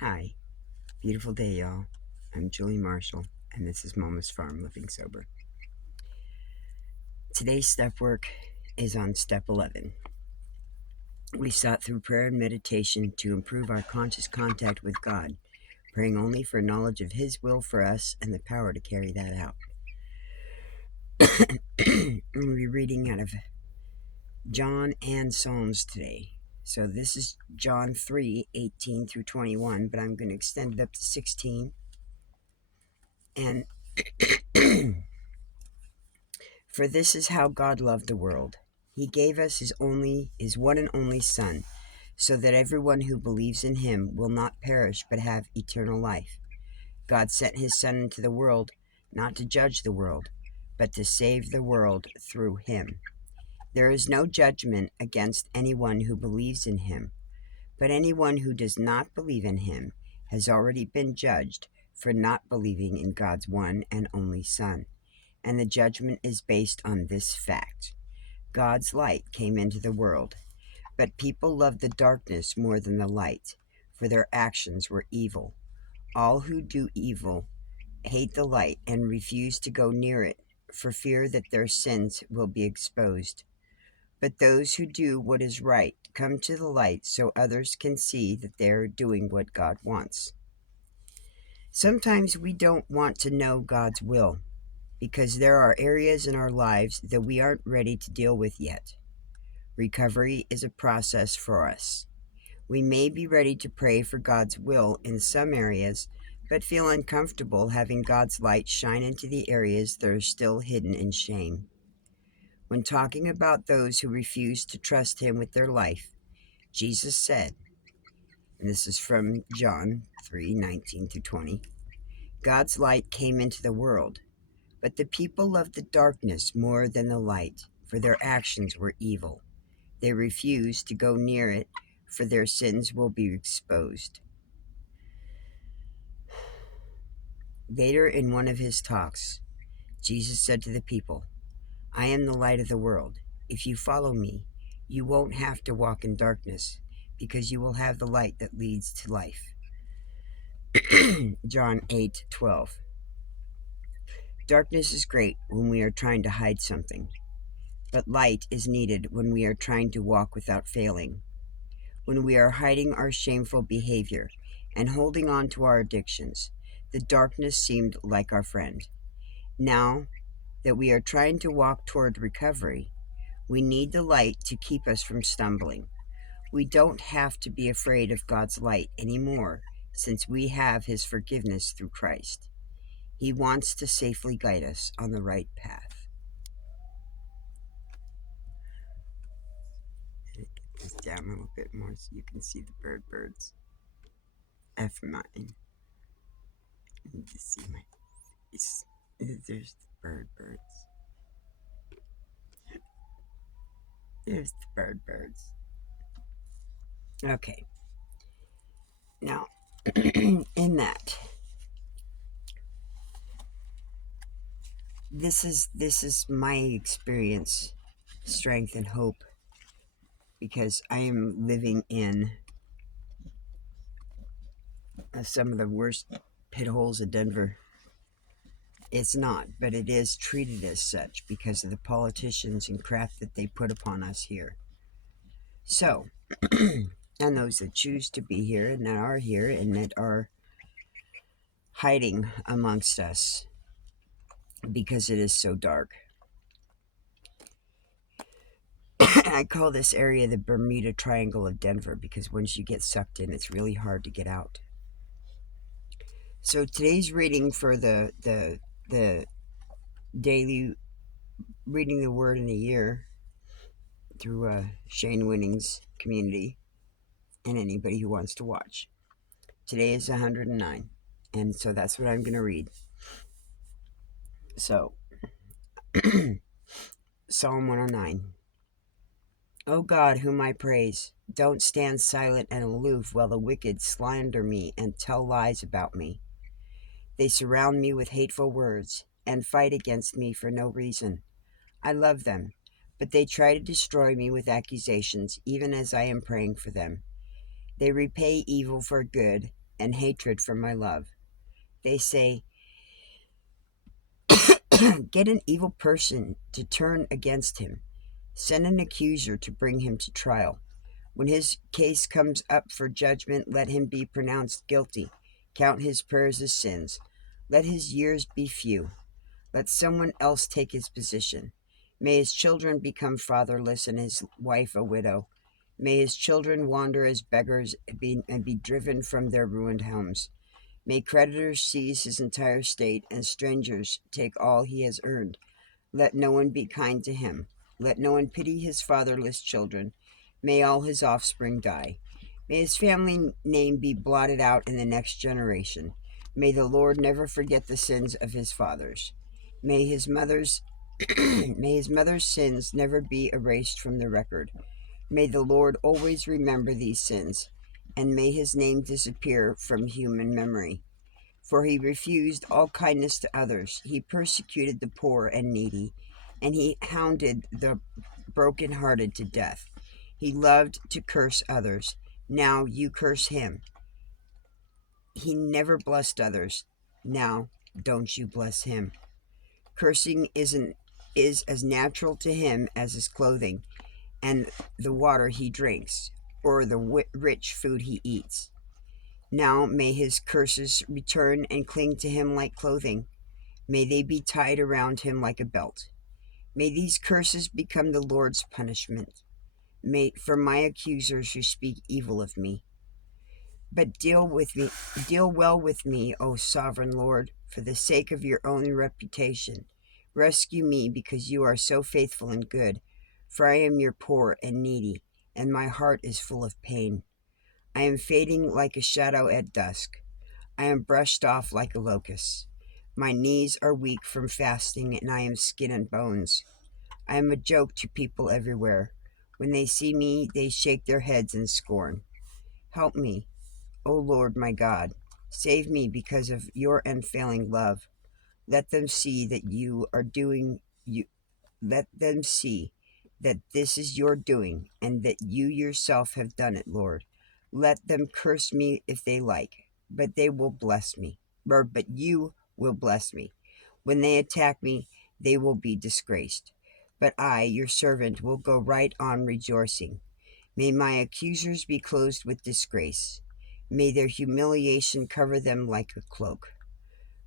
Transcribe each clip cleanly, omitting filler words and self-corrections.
Hi, beautiful day, y'all. I'm Julie Marshall, and this is Mama's Farm Living Sober. Today's step work is on step 11. We sought through prayer and meditation to improve our conscious contact with God, praying only for knowledge of His will for us and the power to carry that out. I'm going to be reading out of John and Psalms today. So this is John 3:18 through 21, but I'm going to extend it up to 16. And for this is how God loved the world. He gave us his one and only Son, so that everyone who believes in him will not perish but have eternal life. God sent his Son into the world, not to judge the world, but to save the world through him. There is no judgment against anyone who believes in him, but anyone who does not believe in him has already been judged for not believing in God's one and only Son. And the judgment is based on this fact: God's light came into the world, but people loved the darkness more than the light, for their actions were evil. All who do evil hate the light and refuse to go near it, for fear that their sins will be exposed. But those who do what is right come to the light so others can see that they are doing what God wants. Sometimes we don't want to know God's will, because there are areas in our lives that we aren't ready to deal with yet. Recovery is a process for us. We may be ready to pray for God's will in some areas, but feel uncomfortable having God's light shine into the areas that are still hidden in shame. When talking about those who refuse to trust Him with their life, Jesus said, and this is from John 3:19 through 20, God's light came into the world, but the people loved the darkness more than the light, for their actions were evil. They refuse to go near it, for their sins will be exposed. Later in one of his talks, Jesus said to the people, I am the light of the world. If you follow me, you won't have to walk in darkness, because you will have the light that leads to life. John 8:12. Darkness is great when we are trying to hide something, but light is needed when we are trying to walk without failing. When we are hiding our shameful behavior and holding on to our addictions, the darkness seemed like our friend. Now that we are trying to walk toward recovery, we need the light to keep us from stumbling. We don't have to be afraid of God's light anymore, since we have His forgiveness through Christ. He wants to safely guide us on the right path. Get this down a little bit more so you can see the birds. F9. You need to see my face. There's the birds. There's the birds. Okay. Now, in that, this is my experience, strength and hope, because I am living in some of the worst pit holes of Denver. It's not, but it is treated as such because of the politicians and crap that they put upon us here. So, and those that choose to be here and that are here and that are hiding amongst us because it is so dark. I call this area the Bermuda Triangle of Denver because once you get sucked in, it's really hard to get out. So today's reading for the daily reading the Word in a year through Shane Winning's community and anybody who wants to watch. Today is 109, and so that's what I'm going to read. So, Psalm 109. O God, whom I praise, don't stand silent and aloof while the wicked slander me and tell lies about me. They surround me with hateful words and fight against me for no reason. I love them, but they try to destroy me with accusations, even as I am praying for them. They repay evil for good and hatred for my love. They say, get an evil person to turn against him. Send an accuser to bring him to trial. When his case comes up for judgment, let him be pronounced guilty. Count his prayers as sins. Let his years be few. Let someone else take his position. May his children become fatherless and his wife a widow. May his children wander as beggars and be driven from their ruined homes. May creditors seize his entire estate and strangers take all he has earned. Let no one be kind to him. Let no one pity his fatherless children. May all his offspring die. May his family name be blotted out in the next generation. May the Lord never forget the sins of his fathers. May his mother's may his mother's sins never be erased from the record. May the Lord always remember these sins, and may his name disappear from human memory. For he refused all kindness to others. He persecuted the poor and needy, and he hounded the brokenhearted to death. He loved to curse others. Now you curse him. He never blessed others. Now don't you bless him. Cursing is as natural to him as his clothing and the water he drinks, or the rich food he eats. Now may his curses return and cling to him like clothing. May they be tied around him like a belt. May these curses become the Lord's punishment. For my accusers who speak evil of me. But deal well with me, O sovereign Lord, for the sake of your own reputation. Rescue me because you are so faithful and good, for I am your poor and needy, and my heart is full of pain. I am fading like a shadow at dusk. I am brushed off like a locust. My knees are weak from fasting, and I am skin and bones. I am a joke to people everywhere. When they see me, they shake their heads in scorn. Help me, O Lord my God. Save me because of your unfailing love. Let them see that let them see that this is your doing, and that you yourself have done it, Lord. Let them curse me if they like, but they will bless me. But you will bless me. When they attack me, they will be disgraced. But I, your servant, will go right on rejoicing. May my accusers be clothed with disgrace. May their humiliation cover them like a cloak.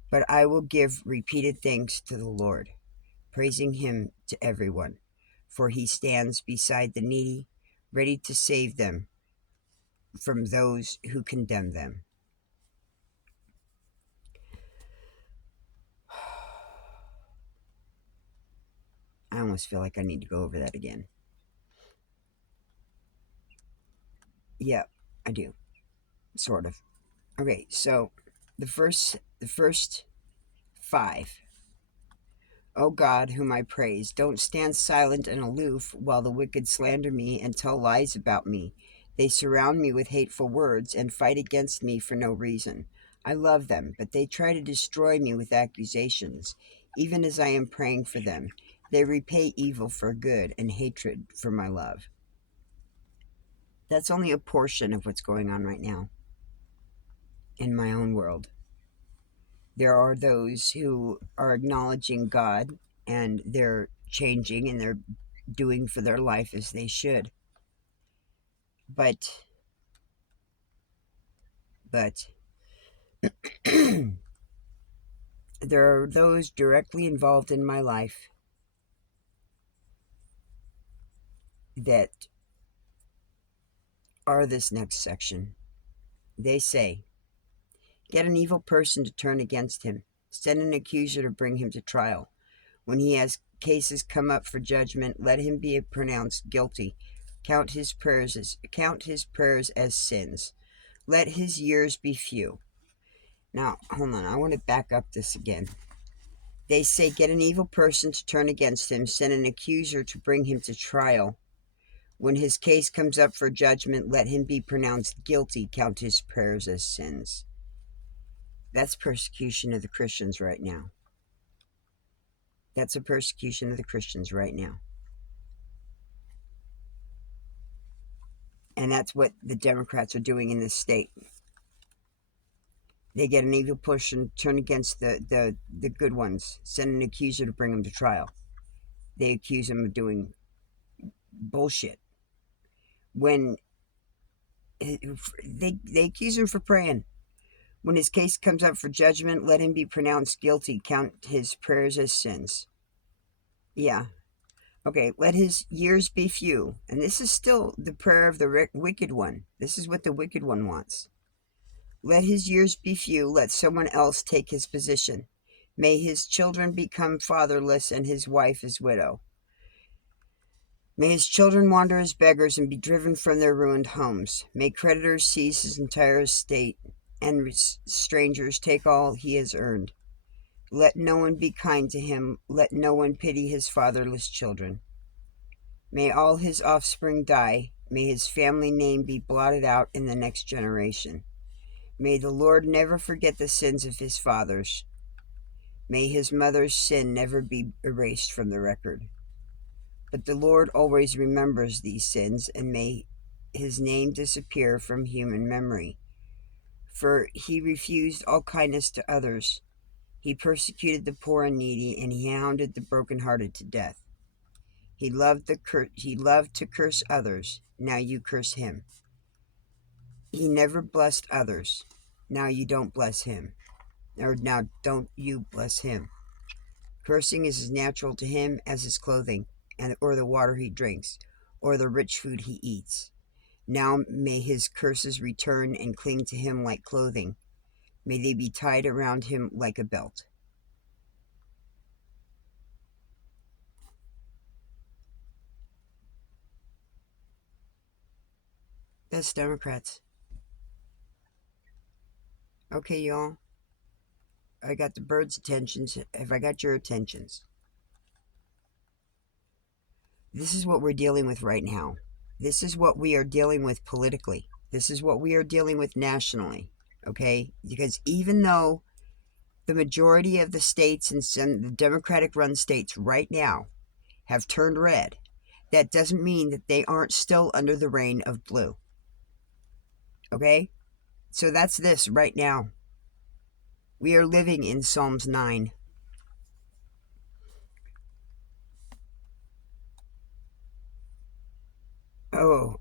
But I will give repeated thanks to the Lord, praising him to everyone, for he stands beside the needy, ready to save them from those who condemn them. I almost feel like I need to go over that again. Yeah, I do. Sort of. Okay, so the first 5. O God, whom I praise, don't stand silent and aloof while the wicked slander me and tell lies about me. They surround me with hateful words and fight against me for no reason. I love them, but they try to destroy me with accusations, even as I am praying for them. They repay evil for good and hatred for my love. That's only a portion of what's going on right now in my own world. There are those who are acknowledging God, and they're changing and they're doing for their life as they should. But there are those directly involved in my life that are this next section. They say, get an evil person to turn against him. Send an accuser to bring him to trial. When he has cases come up for judgment, let him be pronounced guilty. Count his prayers as sins. Let his years be few. Now, hold on. I want to back up this again. They say, get an evil person to turn against him. Send an accuser to bring him to trial. When his case comes up for judgment, let him be pronounced guilty. Count his prayers as sins. That's persecution of the Christians right now. That's a persecution of the Christians right now. And that's what the Democrats are doing in this state. They get an evil push and turn against the good ones, send an accuser to bring them to trial. They accuse him of doing bullshit. When they accuse him for praying. When his case comes up for judgment, let him be pronounced guilty. Count his prayers as sins. Yeah. Okay, let his years be few. And this is still the prayer of the wicked one. This is what the wicked one wants. Let his years be few. Let someone else take his position. May his children become fatherless and his wife his widow. May his children wander as beggars and be driven from their ruined homes. May creditors seize his entire estate and strangers take all he has earned. Let no one be kind to him. Let no one pity his fatherless children. May all his offspring die. May his family name be blotted out in the next generation. May the Lord never forget the sins of his fathers. May his mother's sin never be erased from the record. But the Lord always remembers these sins, and may his name disappear from human memory. For he refused all kindness to others. He persecuted the poor and needy, and he hounded the brokenhearted to death. He loved to curse others. Now you curse him. He never blessed others. Now you don't bless him. Or now don't you bless him. Cursing is as natural to him as his clothing, or the water he drinks, or the rich food he eats. Now may his curses return and cling to him like clothing. May they be tied around him like a belt. That's Democrats. Okay, y'all. I got the birds' attentions. Have I got your attentions? This is what we're dealing with right now. This is what we are dealing with politically. This is what we are dealing with nationally. Okay? Because even though the majority of the states and the Democratic-run states right now have turned red, that doesn't mean that they aren't still under the reign of blue. Okay? So that's this right now. We are living in Psalms 9. Oh.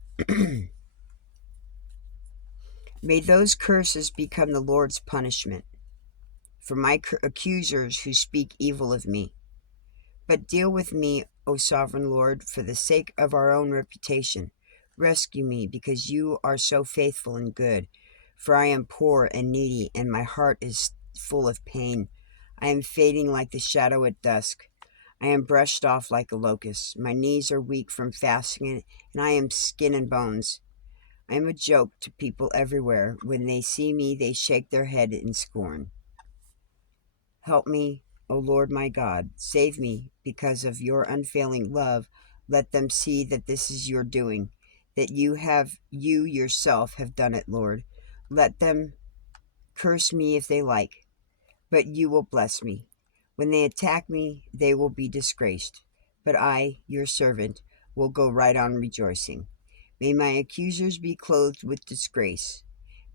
May those curses become the Lord's punishment for my accusers who speak evil of me. But deal with me, O sovereign Lord, for the sake of our own reputation. Rescue me, because you are so faithful and good. For I am poor and needy, and my heart is full of pain. I am fading like the shadow at dusk. I am brushed off like a locust. My knees are weak from fasting, and I am skin and bones. I am a joke to people everywhere. When they see me, they shake their head in scorn. Help me, O Lord my God. Save me because of your unfailing love. Let them see that this is your doing, that you yourself have done it, Lord. Let them curse me if they like, but you will bless me. When they attack me, they will be disgraced. But I, your servant, will go right on rejoicing. May my accusers be clothed with disgrace.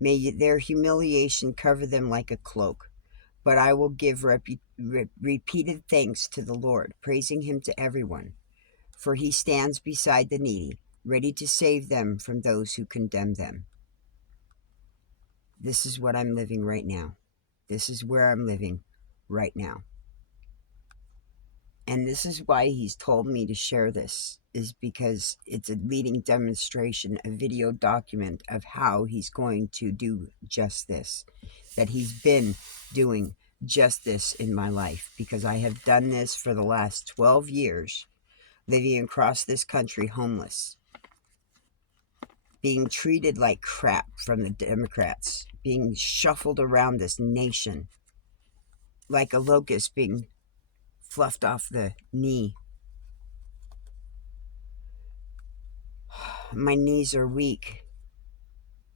May their humiliation cover them like a cloak. But I will give repeated thanks to the Lord, praising him to everyone. For he stands beside the needy, ready to save them from those who condemn them. This is what I'm living right now. This is where I'm living right now. And this is why he's told me to share this, is because it's a leading demonstration, a video document of how he's going to do just this, that he's been doing just this in my life, because I have done this for the last 12 years, living across this country homeless, being treated like crap from the Democrats, being shuffled around this nation like a locust being fluffed off the knee. My knees are weak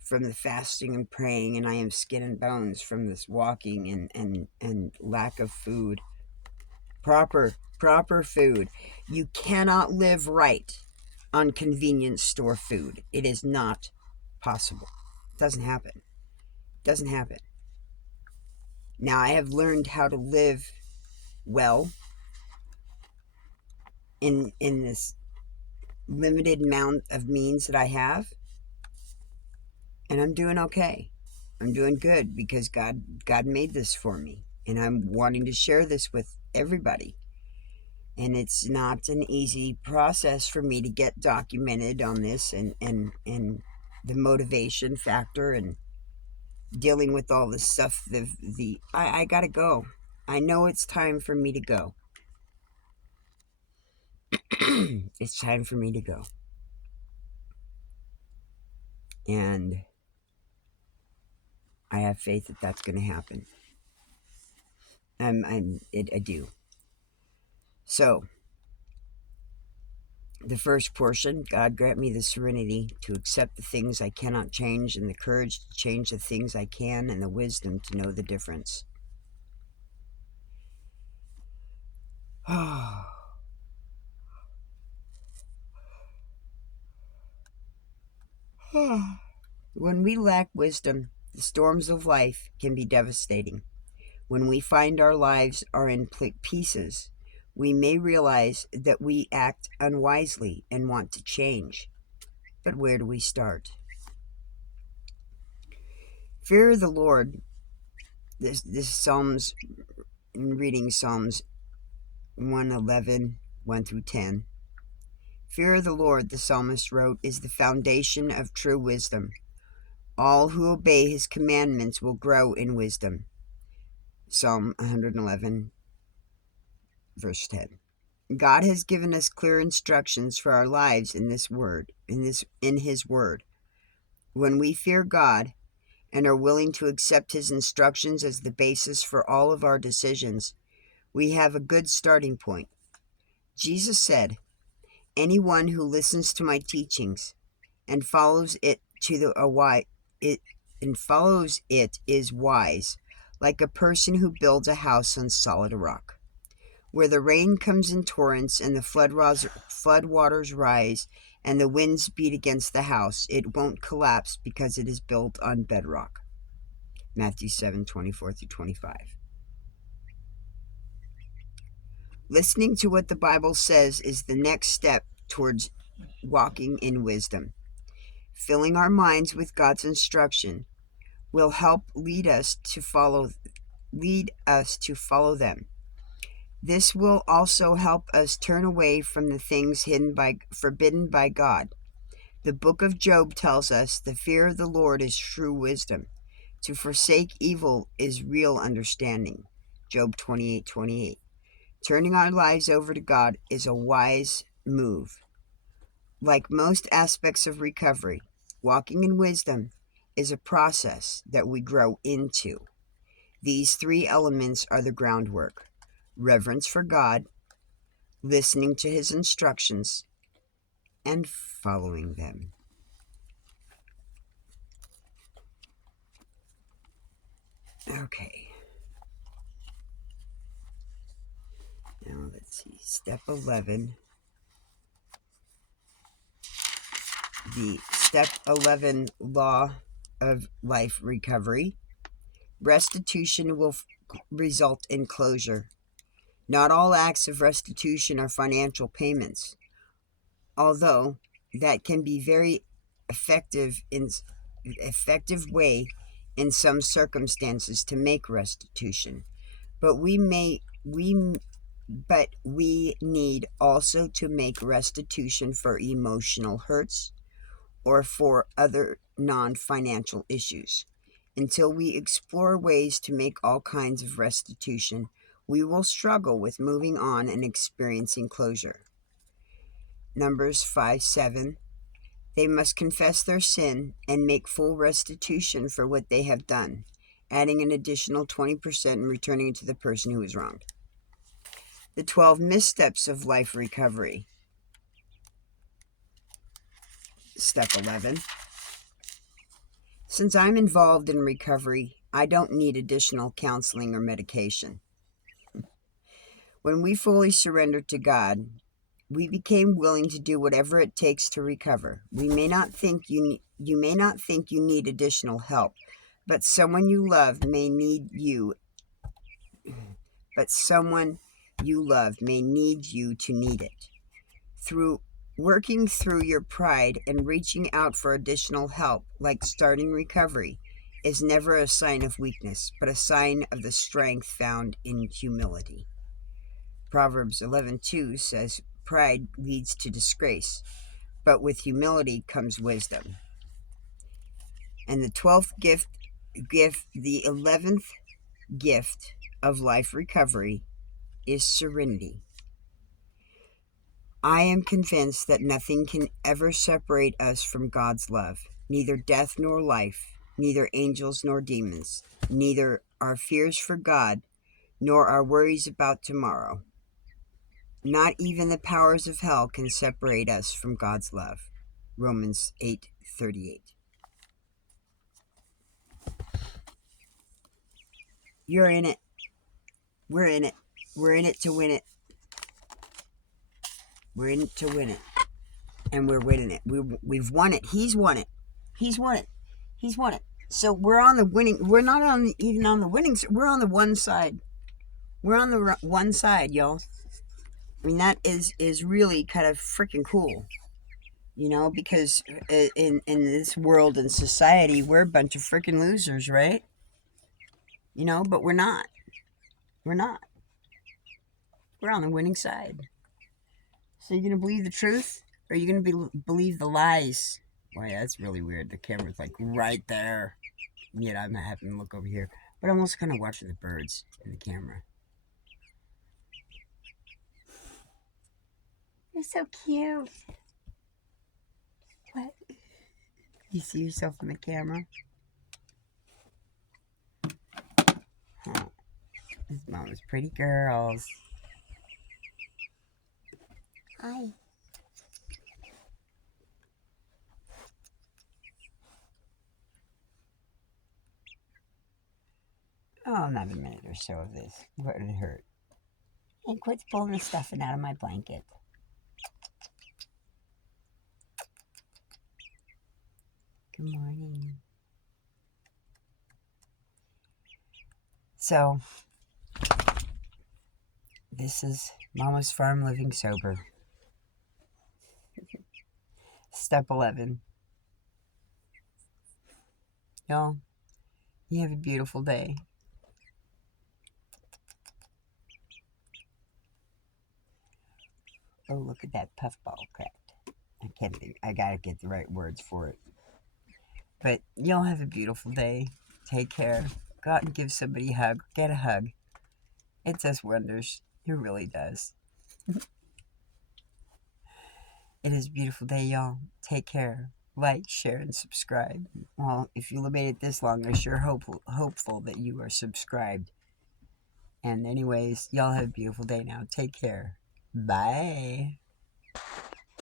from the fasting and praying, and I am skin and bones from this walking and lack of food. Proper food. You cannot live right on convenience store food. It is not possible. It doesn't happen. It doesn't happen. Now, I have learned how to live well in this limited amount of means that I have, and I'm doing okay. I'm doing good because God made this for me, and I'm wanting to share this with everybody. And it's not an easy process for me to get documented on this, and the motivation factor and dealing with all this stuff. I gotta go. I know it's time for me to go. It's time for me to go. And I have faith that that's going to happen. I do. So, the first portion, God grant me the serenity to accept the things I cannot change, and the courage to change the things I can, and the wisdom to know the difference. When we lack wisdom, the storms of life can be devastating. When we find our lives are in pieces, we may realize that we act unwisely and want to change. But where do we start? Fear of the Lord. This Psalms, reading Psalms 111, 1 through 10. Fear of the Lord, the psalmist wrote, is the foundation of true wisdom. All who obey his commandments will grow in wisdom. Psalm 111, verse 10. God has given us clear instructions for our lives in his word. When we fear God and are willing to accept his instructions as the basis for all of our decisions, we have a good starting point. Jesus said, "Anyone who listens to my teachings and follows it is wise, like a person who builds a house on solid rock. Where the rain comes in torrents and the floodwaters rise and the winds beat against the house, it won't collapse because it is built on bedrock." Matthew 7:24-25. Listening to what the Bible says is the next step towards walking in wisdom. Filling our minds with God's instruction will help lead us to follow them. This will also help us turn away from the things forbidden by God. The book of Job tells us the fear of the Lord is true wisdom. To forsake evil is real understanding. Job 28:28. Turning our lives over to God is a wise move. Like most aspects of recovery, walking in wisdom is a process that we grow into. These three elements are the groundwork: reverence for God, listening to his instructions, and following them. Okay. Now let's see. Step 11. The Step 11 Law of Life Recovery. Restitution will result in closure. Not all acts of restitution are financial payments, although that can be very effective way in some circumstances to make restitution. But we need also to make restitution for emotional hurts or for other non-financial issues. Until we explore ways to make all kinds of restitution, we will struggle with moving on and experiencing closure. Numbers 5:7. They must confess their sin and make full restitution for what they have done, adding an additional 20% and returning it to the person who was wronged. The 12 missteps of life recovery. Step 11. Since I'm involved in recovery, I don't need additional counseling or medication. When we fully surrendered to God, we became willing to do whatever it takes to recover. You may not think you need additional help, but someone you love may need you but someone you love may need you to need it. Through working through your pride and reaching out for additional help, like starting recovery, is never a sign of weakness, but a sign of the strength found in humility. Proverbs 11:2 says, "Pride leads to disgrace, but with humility comes wisdom." And the 11th gift of life recovery is serenity. I am convinced that nothing can ever separate us from God's love, neither death nor life, neither angels nor demons, neither our fears for God nor our worries about tomorrow. Not even the powers of hell can separate us from God's love. Romans 8:38. You're in it. We're in it. We're in it to win it. We're in it to win it. And we're winning it. We've won it. He's won it. He's won it. He's won it. So we're on the winning. We're not even on the winning side. We're on the one side. We're on the one side, y'all. I mean, that is really kind of freaking cool. Because in this world and society, we're a bunch of freaking losers, right? But we're not. We're not. We're on the winning side. So you're going to believe the truth? Or are you going to believe the lies? Boy, that's really weird. The camera's like right there. Yet I'm not having to look over here. But I'm also kind of watching the birds in the camera. You're so cute. What? You see yourself in the camera? Oh, this mama's pretty girls. Hi. Oh, another minute or so of this. What would it hurt? And quit pulling the stuffing out of my blanket. Good morning. So, this is Mama's Farm Living Sober. Step 11. Y'all, you have a beautiful day. Oh, look at that puffball cracked. I gotta get the right words for it. But y'all have a beautiful day. Take care. Go out and give somebody a hug. Get a hug. It does wonders. It really does. It is a beautiful day, y'all. Take care. Like, share, and subscribe. Well, if you made it this long, I'm sure hopeful that you are subscribed. And anyways, y'all have a beautiful day now. Take care. Bye.